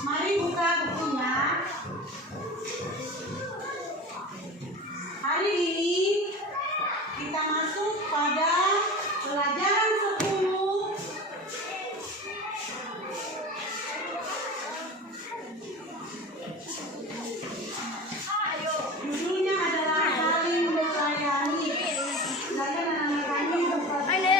Mari buka bukunya. Hari ini kita masuk pada pelajaran 10. Judulnya adalah saling melayani. Silakan anak-anak kami buka bukunya.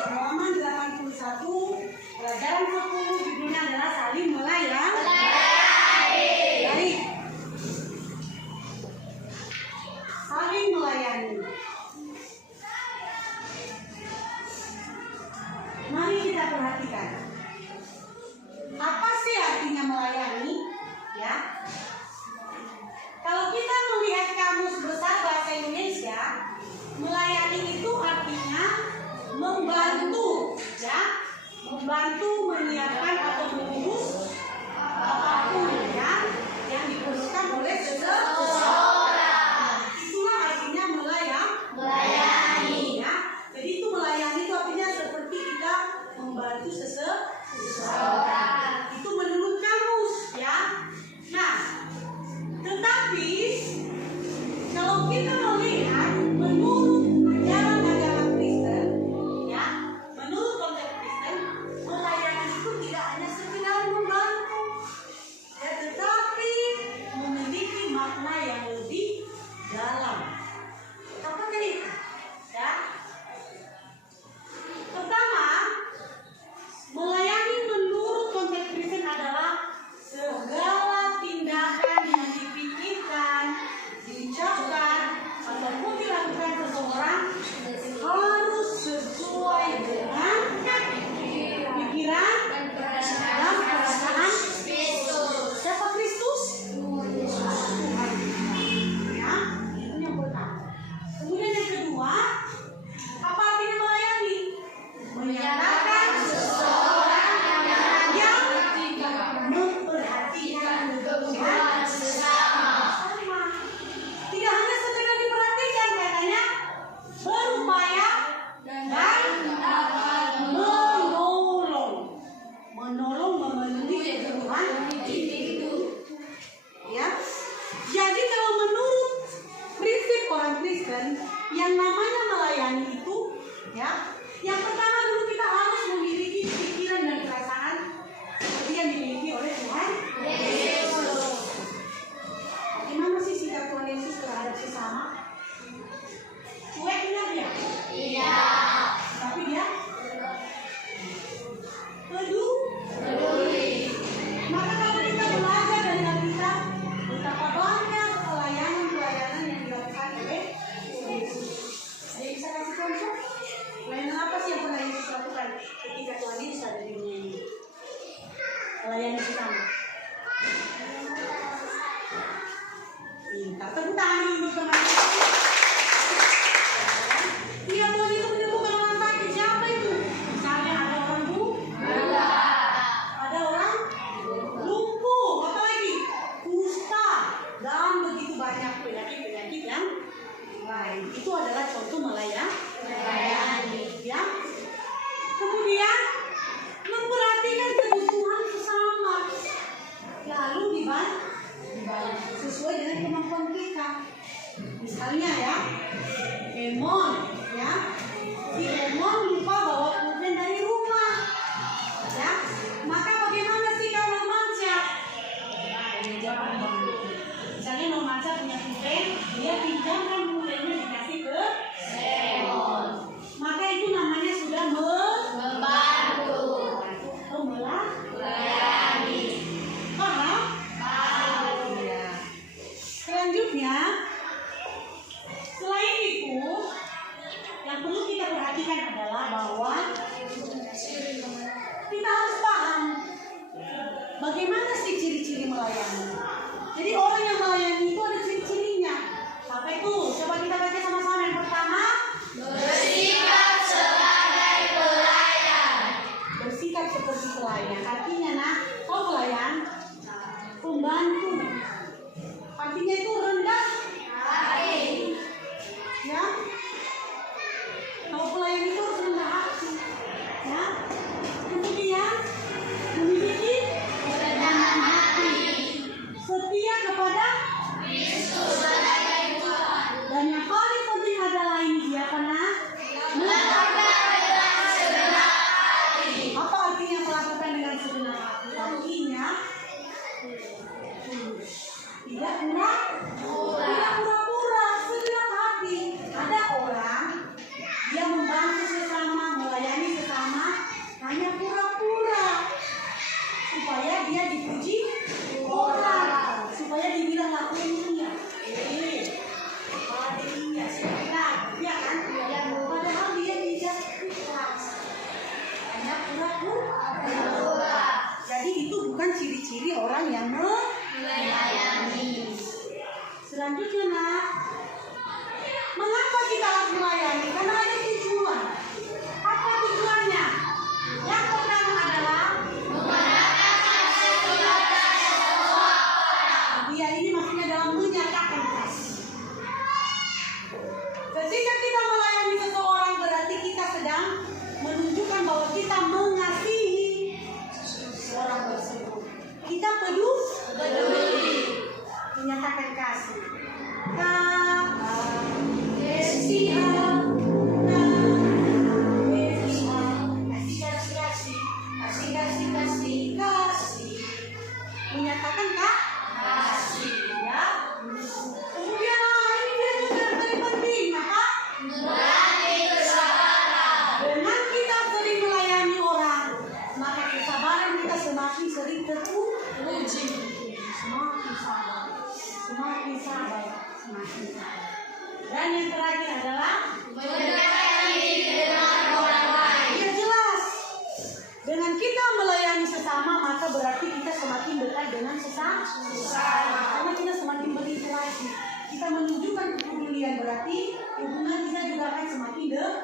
Halaman 81, pelajaran 10, judulnya adalah saling melayani. Baik. Saling melayani. Mari kita perhatikan. Apa sih artinya melayani? Ya. Kalau kita melihat kamus besar bahasa Indonesia, melayani itu artinya membantu, ya, membantu menyiapkan atau mengurus apapun ya yang diperlukan oleh seseorang. Itulah artinya melayani, ya. Jadi itu melayani itu artinya seperti kita membantu seseorang. Itu menurut kamus, ya. Nah, tetapi kalau kita melihat menurut ajaran agama Kristen, ya, menurut konsep Kristen, melayani itu tidak hanya sekedar membantu. melayani sesama. Pintar. Tepuk tangan dulu untuk teman-teman. Dia boleh itu menyembuhkan orang sakit. Siapa itu? Misalnya ada orang buta, ada orang lumpuh, apa lagi? Kusta, dan begitu banyak penyakit-penyakit yang lain. Itu adalah contoh melayani. Ya. Kemudian memperhatikan kebutuhan sesama. Lalu dibantu sesuai dengan kemampuan kita. Misalnya ya, Emon, ya, si Emon lupa bawa pulpen dari rumah, ya, maka bagaimana sih kalau Normansyah? Misalnya Normansyah punya pulpen, dia pinjamkan pulpennya dikasih ke Emon, maka itu namanya sudah membantu atau melayani. Paham? Ya. Selanjutnya, selain itu, yang perlu kita perhatikan adalah bahwa kita harus paham bagaimana sih ciri-ciri melayani. Jadi orang yang melayani itu ada ciri-cirinya. Apa itu? Coba kita baca sama-sama. Yang pertama, bersikap sebagai pelayan. Bersikap seperti pelayan. Artinya, nah, kalau pelayan, pembantu. Artinya itu rendah hati. Ya. Kalau pelayan itu harus rendah hati. Ya. Kemudian memiliki kerendahan hati. Setia kepada Kristus sebagai Tuhan. Dan yang paling penting adalah ini dia karena melakukan dengan segenap hati. Apa artinya melakukan dengan segenap hati? Artinya tidak pura-pura, segenap hati. Ada orang dia membantu sesama, melayani sesama, hanya pura-pura supaya dia dipuji orang, supaya dibilang lakuinnya. Padanya sebenarnya, ya kan? Padahal dia tidak ikhlas, hanya pura-pura. Jadi itu bukan ciri-ciri orang yang melayani. Selanjutnya, nak, mengapa kita harus melayani? Karena ada tujuan. Apa tujuannya? Yang pertama adalah menyatakan kasih kepada semua orang. Dia ini maksudnya dalam menyatakan kasih. Ketika kita melayani seseorang berarti kita sedang menunjukkan bahwa kita mengasihi orang tersebut. Kita peduli, menyatakan kasih. Menyatakan kasih, ya. Kemudian ini dia juga paling penting, apa? Melayani kesabaran. Dengan kita sering melayani orang, maka kesabaran kita semakin sering teruji. Semakin sabar. Dan yang terakhir adalah melayani dengan orang lain. Ya jelas. Dengan kita melayani sesama, maka berarti kita semakin dekat dengan sesama. Karena kita semakin berinteraksi. Kita menunjukkan kepedulian, berarti hubungan kita juga akan semakin dekat.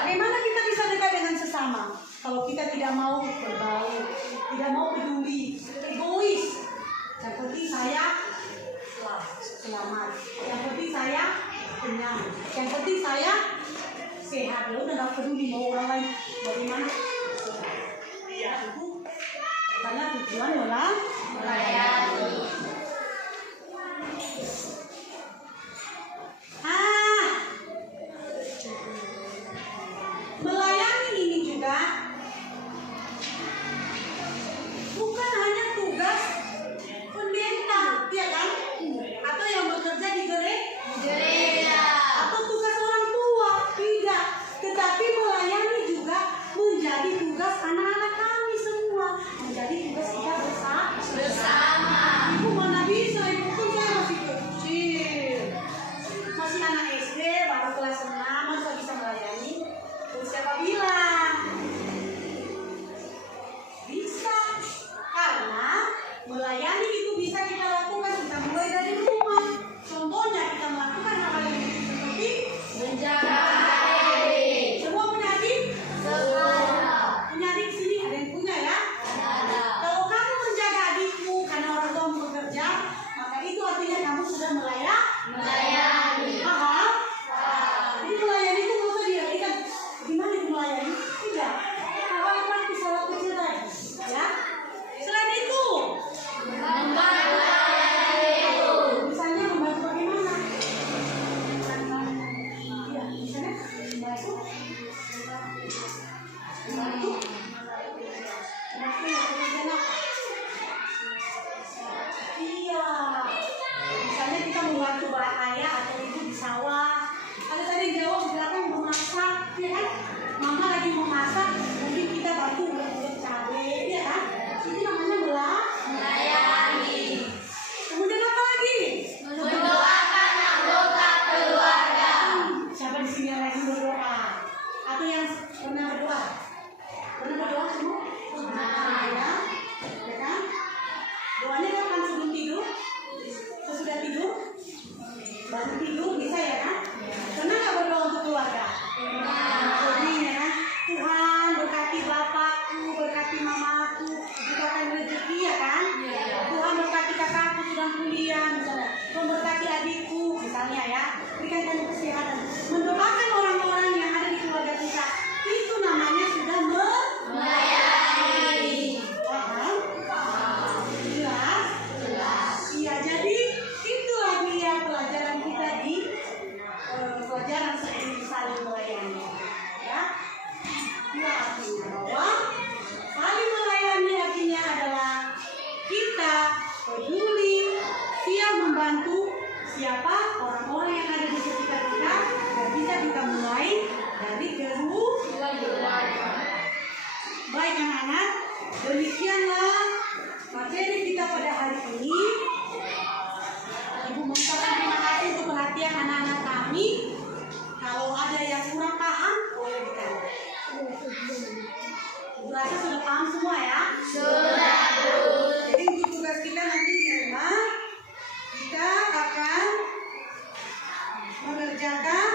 Bagaimana kita bisa dekat dengan sesama? Kalau kita tidak mau berbaur, tidak mau peduli, egois. Yang penting saya selamat. Yang penting saya kenyang. Yang penting saya sehat. Lo udah gak peduli mau orang lain bagaimana? Ya itu karena tujuan melayani. Melayani ini juga bukan hanya tugas pendeta, ya kan? Atau yang bekerja di gereja, atau tugas orang tua, tidak. Tetapi melayani juga menjadi tugas anak-anak kami semua, menjadi tugas kita bersama. Ibu mana paham semua ya? Sudah, Bu. Jadi untuk tugas kita nanti di rumah, kita akan mengerjakan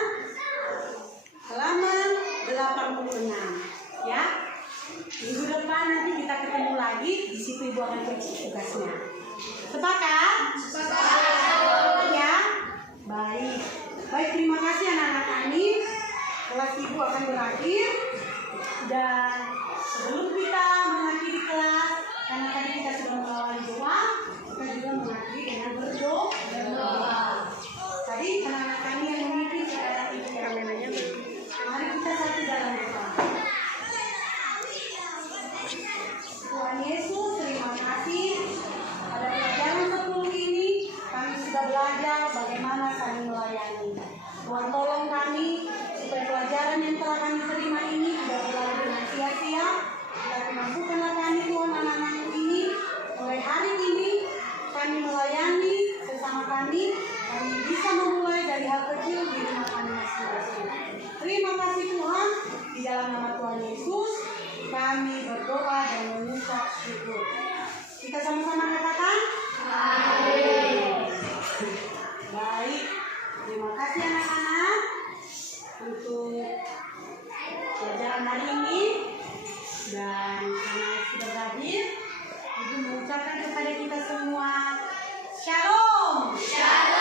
halaman 86 ya. Minggu depan nanti kita ketemu lagi, di situ Ibu akan kasih tugasnya. Sepakat? Sepakat. Ya? Baik. Baik, terima kasih anak-anak kami. Kelas Ibu akan berakhir. Dan sebelum kita mengakhiri kelas, karena tadi kita sudah mengawali doa, kita juga mengakhiri dengan berdoa. Tadi anak-anak kami yang memimpin sekarang Ibu kameranya. Mari kita satu dalam doa. Tuhan Yesus, terima kasih. Pada pelajaran 10 ini, kami sudah belajar bagaimana saling melayani. Tuhan tolong kami, supaya pelajaran yang telah kami terima ini tidak berlalu dengan sia-sia. Tapi mampukanlah kami Tuhan anak-anak ini, mulai hari ini kami melayani sesama kami. Kami bisa memulai dari hal kecil di rumah kami masing-masing. Terima kasih Tuhan, di dalam nama Tuhan Yesus kami berdoa dan mengucap syukur. Kita sama-sama katakan amin. Baik, terima kasih anak-anak untuk pelajaran hari ini. Dan karena sudah berakhir, Ibu mengucapkan kepada kita semua Shalom. Shalom.